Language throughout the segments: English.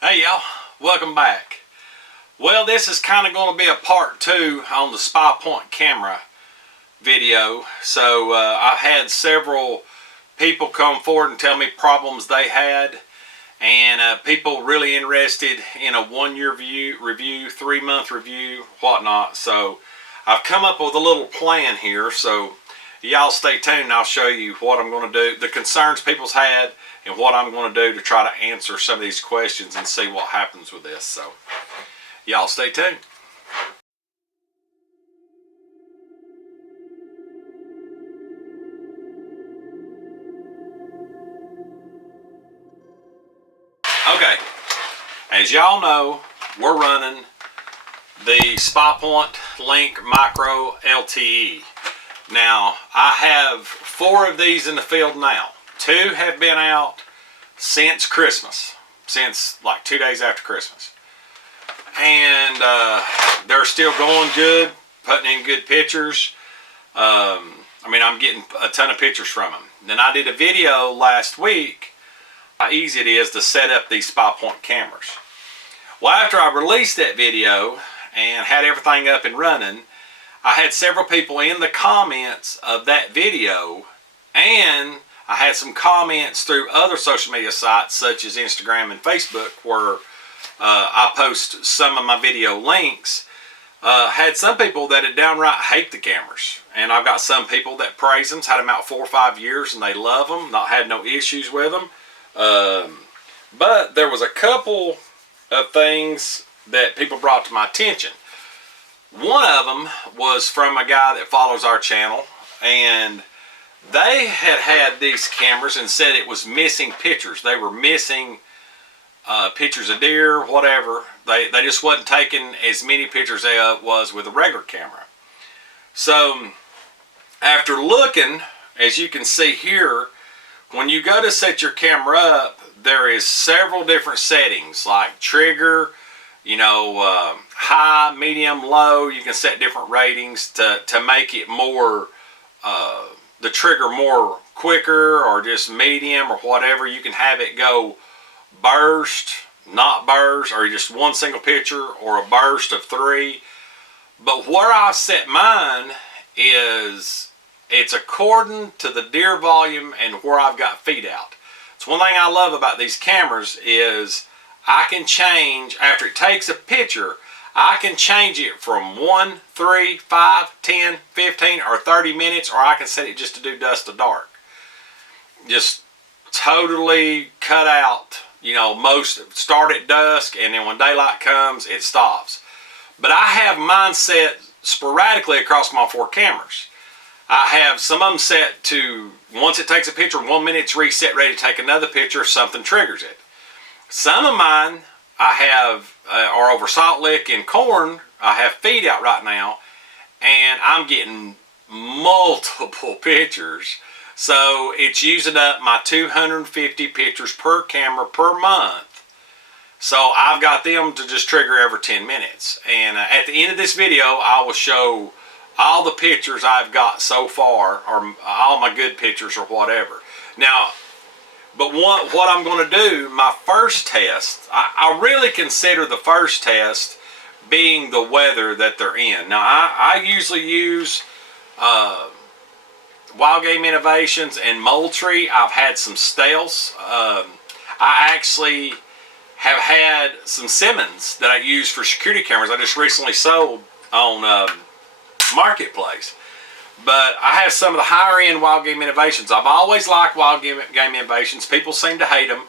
Hey y'all, welcome back. Well, this is kind of going to be a part 2 on the SPYPOINT camera video. So I've had several people come forward and tell me problems they had, and people really interested in a 1-year review, 3-month review, whatnot. So I've come up with a little plan here, so y'all stay tuned and I'll show you what I'm going to do, the concerns people's had, and what I'm going to do to try to answer some of these questions and see what happens with this. So y'all stay tuned. Okay, as y'all know, we're running the SPYPOINT Link-MICRO-LTE-V. Now, I have 4 of these in the field now. 2 have been out since Christmas, since like 2 days after Christmas. And they're still going good, putting in good pictures. I'm getting a ton of pictures from them. Then I did a video last week how easy it is to set up these SPYPOINT cameras. Well, after I released that video and had everything up and running, I had several people in the comments of that video, and I had some comments through other social media sites such as Instagram and Facebook where I post some of my video links. Had some people that had downright hate the cameras, and I've got some people that praise them, had them out 4 or 5 years and they love them, not had no issues with them. But there was a couple of things that people brought to my attention. One of them was from a guy that follows our channel, and they had these cameras and said it was missing pictures. They were missing pictures of deer, whatever. They just wasn't taking as many pictures as was with a regular camera. So after looking, as you can see here, when you go to set your camera up, there is several different settings like trigger, high, medium, low. You can set different ratings to make it more, the trigger more quicker, or just medium, or whatever. You can have it go burst, not burst, or just one single picture, or a burst of 3. But where I set mine is, it's according to the deer volume and where I've got feed out. It's one thing I love about these cameras is I can change, after it takes a picture, I can change it from 1, 3, 5, 10, 15, or 30 minutes, or I can set it just to do dusk to dark. Just totally cut out, start at dusk, and then when daylight comes, it stops. But I have mine set sporadically across my 4 cameras. I have some of them set to, once it takes a picture, 1 minute, it's reset, ready to take another picture if something triggers it. Some of mine I have are over Salt Lick and corn. I have feed out right now, and I'm getting multiple pictures. So it's using up my 250 pictures per camera per month. So I've got them to just trigger every 10 minutes. And at the end of this video, I will show all the pictures I've got so far, or all my good pictures or whatever. Now, but what I'm going to do, my first test, I really consider the first test being the weather that they're in. Now, I usually use Wild Game Innovations and Moultrie. I've had some Stales. I actually have had some Simmons that I use for security cameras. I just recently sold on Marketplace. But I have some of the higher end Wild Game Innovations. I've always liked Wild Game Innovations. People seem to hate them.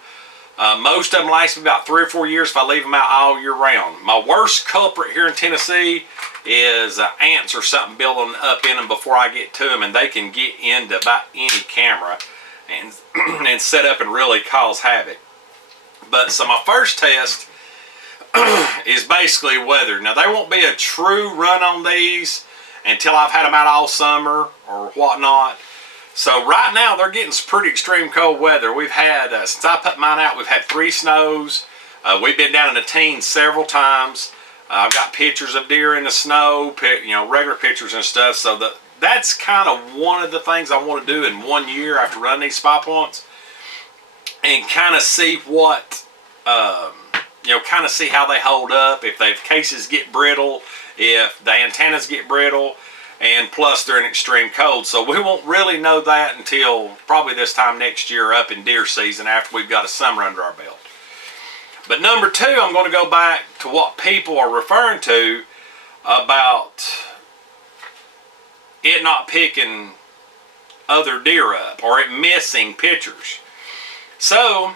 Most of them last me about 3 or 4 years if I leave them out all year round. My worst culprit here in Tennessee is ants or something building up in them before I get to them, and they can get into about any camera and set up and really cause havoc. But so my first test is basically weather. Now, there won't be a true run on these until I've had them out all summer or whatnot. So right now they're getting some pretty extreme cold weather. We've had, since I put mine out, we've had 3 snows. We've been down in the teens several times. I've got pictures of deer in the snow, regular pictures and stuff. So that's kind of one of the things I want to do in 1 year after running these SPYPOINTs, and kind of see what kind of see how they hold up, if the cases get brittle, if the antennas get brittle, and plus they're in extreme cold. So we won't really know that until probably this time next year, up in deer season, after we've got a summer under our belt. But number two, I'm going to go back to what people are referring to about it not picking other deer up, or it missing pictures. So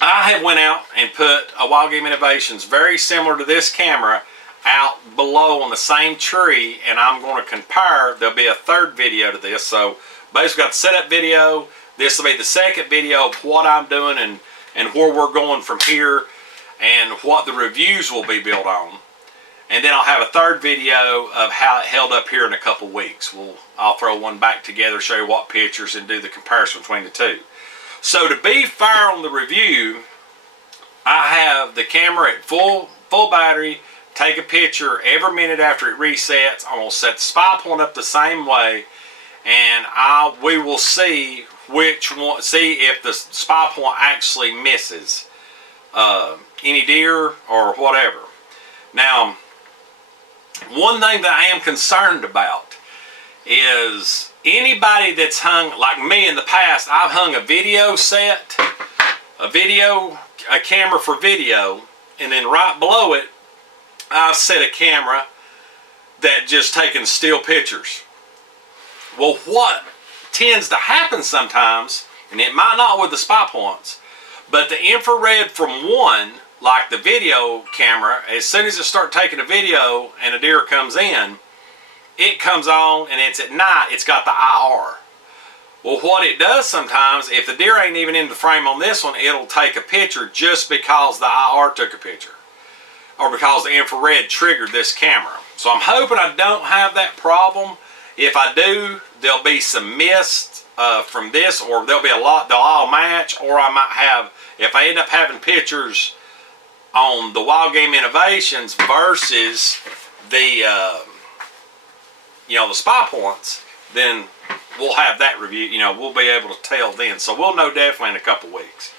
I have went out and put a Wild Game Innovations very similar to this camera out below on the same tree, and I'm going to compare. There'll be a third video to this. So basically got the setup video. This will be the second video of what I'm doing and where we're going from here, and what the reviews will be built on. And then I'll have a third video of how it held up here in a couple weeks. I'll throw one back together, show you what pictures, and do the comparison between the two. So to be fair on the review, I have the camera at full battery, take a picture every minute after it resets. I'm going to set the SPYPOINT up the same way, and we will see if the SPYPOINT actually misses any deer or whatever. Now, one thing that I am concerned about is anybody that's hung, like me in the past, I've hung a video set, a camera for video, and then right below it, I've set a camera that just taking still pictures. Well, what tends to happen sometimes, and it might not with the SPYPOINTs, but the infrared from one, like the video camera, as soon as it starts taking a video and a deer comes in, it comes on, and it's at night, it's got the IR. Well, what it does sometimes, if the deer ain't even in the frame on this one, it'll take a picture just because the IR took a picture, or because the infrared triggered this camera. So I'm hoping I don't have that problem. If I do, there'll be some mist from this, or there'll be a lot, they'll all match, or I might have, if I end up having pictures on the Wild Game Innovations versus the the SPYPOINTs, then we'll have that review. We'll be able to tell then. So we'll know definitely in a couple weeks.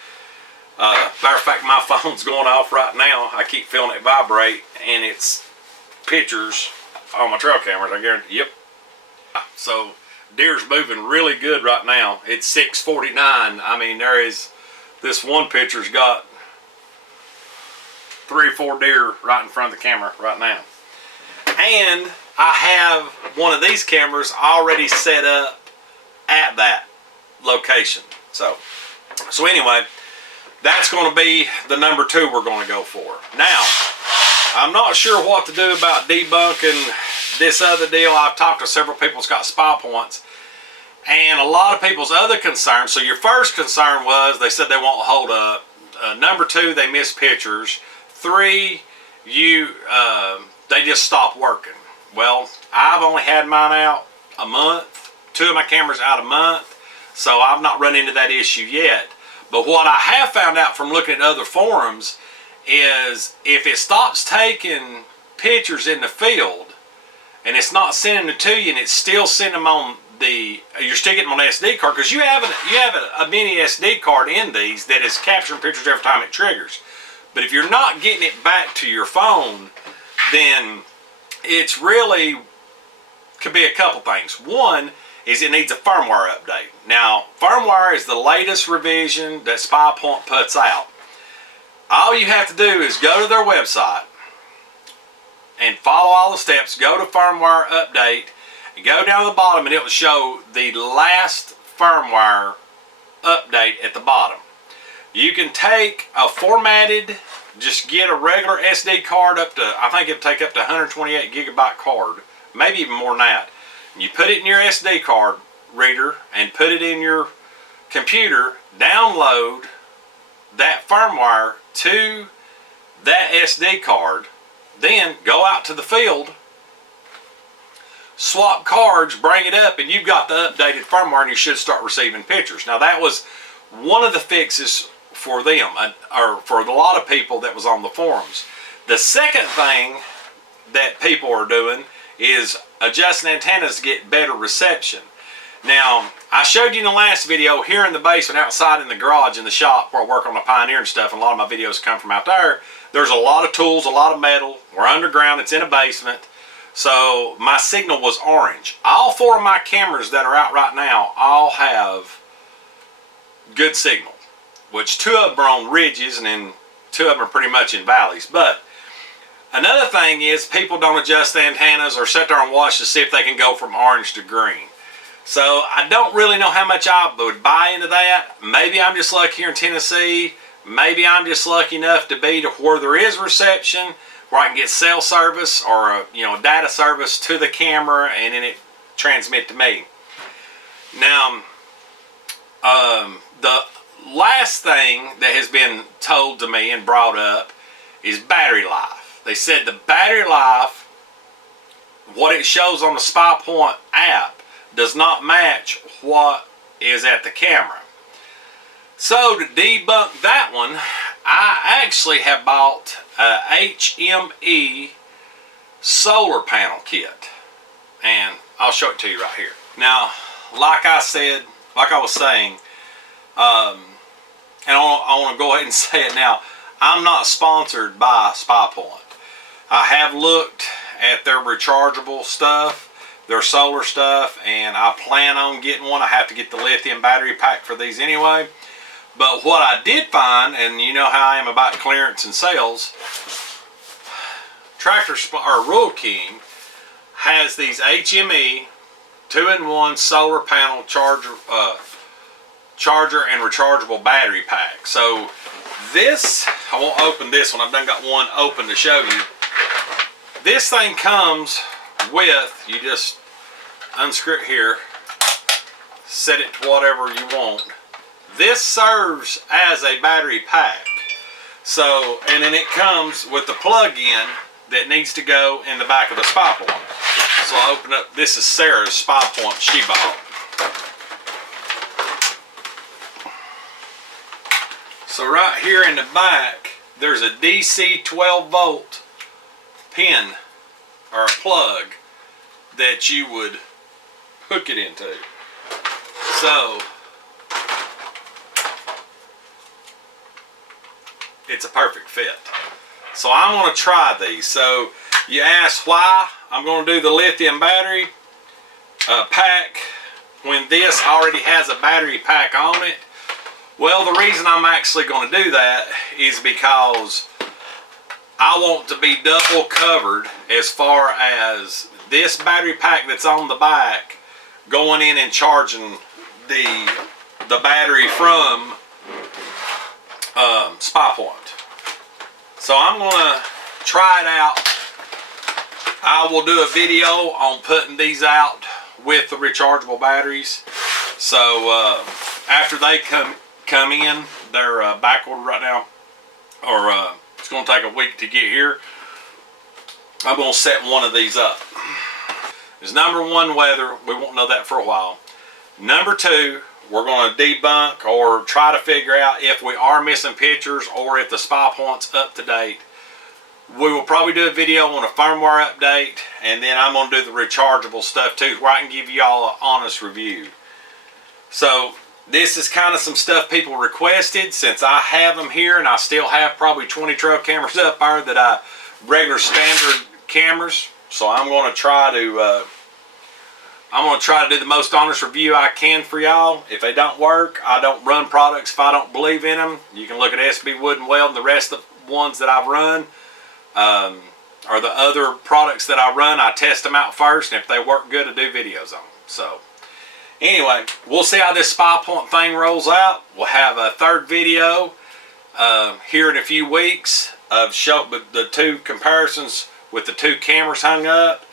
Matter of fact, my phone's going off right now. I keep feeling it vibrate, and it's pictures on my trail cameras. I guarantee. Yep. So deer's moving really good right now. It's 6:49. I mean, there is this one picture's got 3 or 4 deer right in front of the camera right now. And I have one of these cameras already set up at that location. So anyway, that's going to be the number 2 we're going to go for. Now, I'm not sure what to do about debunking this other deal. I've talked to several people that's got SPYPOINTs, and a lot of people's other concerns. So your first concern was they said they won't hold up. Number 2, they miss pictures. 3, they just stop working. Well, I've only had mine out a month. 2 of my cameras out a month, so I've not run into that issue yet. But what I have found out from looking at other forums is if it stops taking pictures in the field and it's not sending them to you, and it's still sending them on you're still getting them on SD card, because you have a mini SD card in these that is capturing pictures every time it triggers. But if you're not getting it back to your phone, then it's really could be a couple things. One is it needs a firmware update. Now, firmware is the latest revision that SPYPOINT puts out. All you have to do is go to their website and follow all the steps. Go to firmware update and go down to the bottom, and it will show the last firmware update at the bottom. You can take a formatted, just get a regular SD card up to, I think it'll take up to 128 gigabyte card, maybe even more than that. You put it in your SD card reader and put it in your computer, download that firmware to that SD card, then go out to the field, swap cards, bring it up, and you've got the updated firmware, and you should start receiving pictures. Now, that was one of the fixes for them, or for a lot of people that was on the forums. The second thing that people are doing is adjusting antennas to get better reception. Now, I showed you in the last video here in the basement, outside in the garage in the shop where I work on my Pioneer and stuff, and a lot of my videos come from out there. There's a lot of tools, a lot of metal. We're underground, it's in a basement. So my signal was orange. All 4 of my cameras that are out right now all have good signal, which 2 of them are on ridges and then 2 of them are pretty much in valleys. But another thing is people don't adjust the antennas or sit there and watch to see if they can go from orange to green. So I don't really know how much I would buy into that. Maybe I'm just lucky here in Tennessee. Maybe I'm just lucky enough to be to where there is reception, where I can get cell service or a data service to the camera and then it transmit to me. Now, the last thing that has been told to me and brought up is battery life. They said the battery life, what it shows on the SPYPOINT app, does not match what is at the camera. So to debunk that one, I actually have bought a HME solar panel kit, and I'll show it to you right here. Now, like I was saying, and I want to go ahead and say it now, I'm not sponsored by SPYPOINT. I have looked at their rechargeable stuff, their solar stuff, and I plan on getting one. I have to get the lithium battery pack for these anyway. But what I did find, and you know how I am about clearance and sales, Rural King has these HME 2-in-1 solar panel charger and rechargeable battery pack. So this, I won't open this one. I've done got one open to show you. This thing comes with, you just unscrew it here, set it to whatever you want. This serves as a battery pack. So, and then it comes with the plug-in that needs to go in the back of the SPYPOINT. So I'll open up, this is Sarah's SPYPOINT she bought. So right here in the back, there's a DC 12 volt pin or a plug that you would hook it into. So it's a perfect fit. So I'm going to try these. So you ask why I'm going to do the lithium battery pack when this already has a battery pack on it. Well, the reason I'm actually going to do that is because I want to be double covered as far as this battery pack that's on the back going in and charging the battery from SPYPOINT. So I'm going to try it out. I will do a video on putting these out with the rechargeable batteries. So after they come in, they're back ordered right now, or it's going to take a week to get here. I'm going to set one of these up. Is number 1 weather. We won't know that for a while. Number 2, we're going to debunk or try to figure out if we are missing pictures or if the SPYPOINT's up to date. We will probably do a video on a firmware update, and then I'm going to do the rechargeable stuff too, where I can give you all an honest review. So this is kind of some stuff people requested, since I have them here, and I still have probably 20 trail cameras up there that I regular standard cameras. So I'm going to try to do the most honest review I can for y'all. If they don't work, I don't run products if I don't believe in them. You can look at SB Wood and Weld and the rest of the ones that I've run, or the other products that I run. I test them out first, and if they work good, I do videos on them. So anyway, we'll see how this SPYPOINT thing rolls out. We'll have a 3rd video here in a few weeks of the 2 comparisons with the 2 cameras hung up,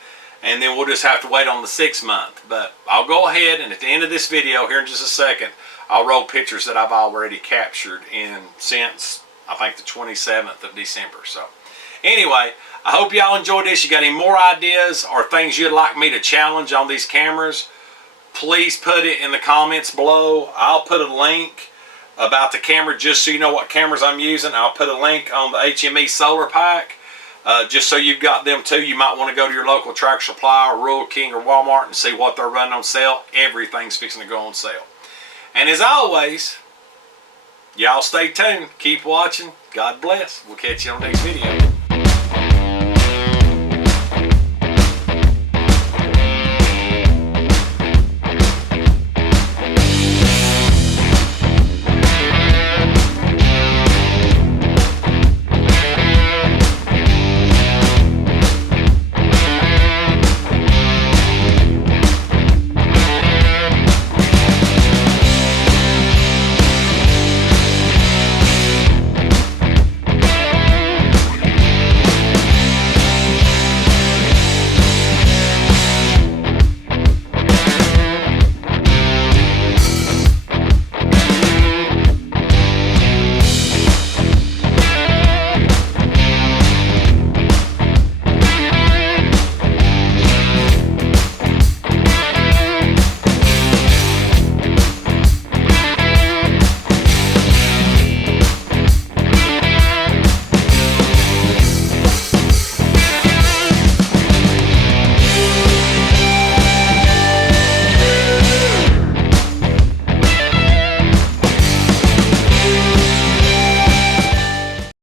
and then we'll just have to wait on the 6th month. But I'll go ahead, and at the end of this video here in just a second, I'll roll pictures that I've already captured since I think the 27th of December. So anyway, I hope y'all enjoyed this. You got any more ideas or things you'd like me to challenge on these cameras, please put it in the comments below. I'll put a link about the camera just so you know what cameras I'm using. I'll put a link on the HME solar pack. Just so you've got them too, you might want to go to your local Tractor Supply or Rural King or Walmart and see what they're running on sale. Everything's fixing to go on sale. And as always, y'all stay tuned. Keep watching. God bless. We'll catch you on the next video.